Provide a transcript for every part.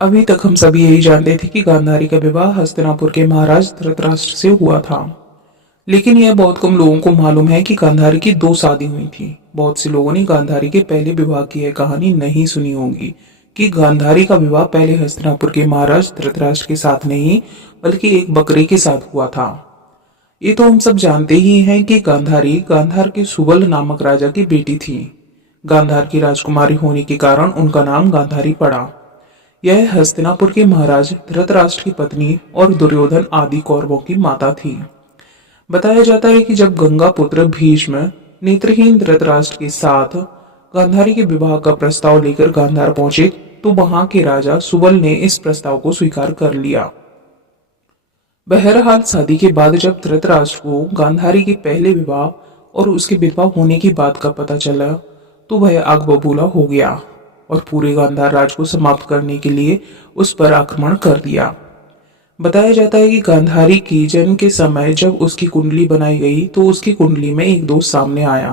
अभी तक हम सभी यही जानते थे कि गांधारी का विवाह हस्तिनापुर के महाराज धृतराष्ट्र से हुआ था। लेकिन यह बहुत कम लोगों को मालूम है कि गांधारी की दो शादी हुई थी। बहुत से लोगों ने गांधारी के पहले विवाह की यह कहानी नहीं सुनी होगी कि गांधारी का विवाह पहले हस्तिनापुर के महाराज धृतराष्ट्र के साथ नहीं बल्कि एक बकरे के साथ हुआ था। ये तो हम सब जानते ही हैं कि गांधारी गांधार के सुबल नामक राजा की बेटी थी। गांधार की राजकुमारी होने के कारण उनका नाम गांधारी पड़ा। यह हस्तिनापुर के महाराज धृतराष्ट्र की पत्नी और दुर्योधन आदि कौरवों की माता थी। बताया जाता है कि जब गंगा पुत्र भीष्म नेत्रहीन धृतराष्ट्र के साथ गांधारी के विवाह का प्रस्ताव लेकर गांधार पहुंचे तो वहां के राजा सुबल ने इस प्रस्ताव को स्वीकार कर लिया। बहरहाल शादी के बाद जब धृतराष्ट्र को गांधारी के पहले विवाह और उसके विधवा होने की बात का पता चला तो वह आग बबूला हो गया और पूरे गांधार राज को समाप्त करने के लिए उस पर आक्रमण कर दिया। बताया जाता है कि गांधारी की जन्म के समय जब उसकी कुंडली बनाई गई तो उसकी कुंडली में एक दोष सामने आया।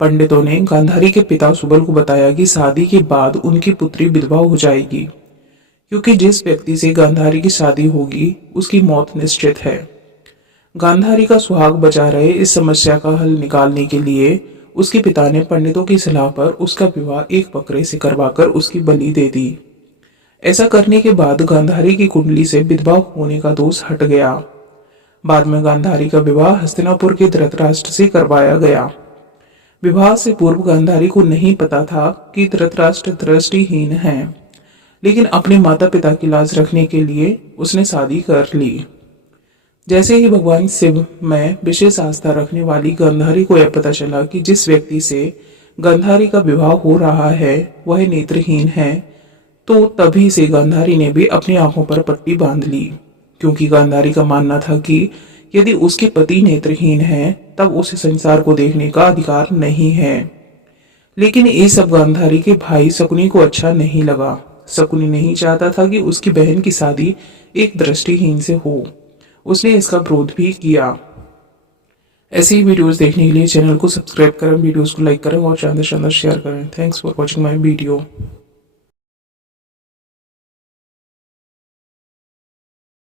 पंडितों ने गांधारी के पिता सुबल को बताया कि शादी के बाद उनकी पुत्री विधवा हो जाएगी, क्योंकि जिस व्यक्ति से गांधारी की शादी होगी उसकी मौत निश्चित है। गांधारी का सुहाग बचा रहे इस समस्या का हल निकालने के लिए उसके पिता ने पंडितों की सलाह पर उसका विवाह एक बकरे से करवाकर उसकी बलि दे दी। ऐसा करने के बाद गांधारी की कुंडली से विधवा होने का दोष हट गया। बाद में गांधारी का विवाह हस्तिनापुर के धृतराष्ट्र से करवाया गया। विवाह से पूर्व गांधारी को नहीं पता था कि धृतराष्ट्र दृष्टिहीन है, लेकिन अपने माता पिता की लाज रखने के लिए उसने शादी कर ली। जैसे ही भगवान शिव में विशेष आस्था रखने वाली गांधारी को यह पता चला कि जिस व्यक्ति से गांधारी का विवाह हो रहा है वह नेत्रहीन है, तो तभी से गांधारी ने भी अपनी आंखों पर पट्टी बांध ली, क्योंकि गांधारी का मानना था कि यदि उसके पति नेत्रहीन है तब उसे संसार को देखने का अधिकार नहीं है। लेकिन ये सब गांधारी के भाई शकुनी को अच्छा नहीं लगा। शकुनी नहीं चाहता था कि उसकी बहन की शादी एक दृष्टिहीन से हो। उसने इसका विरोध भी किया। ऐसी ही वीडियोस देखने के लिए चैनल को सब्सक्राइब करें, वीडियोस को लाइक करें और ज्यादा से ज्यादा शेयर करें। Thanks for watching my video.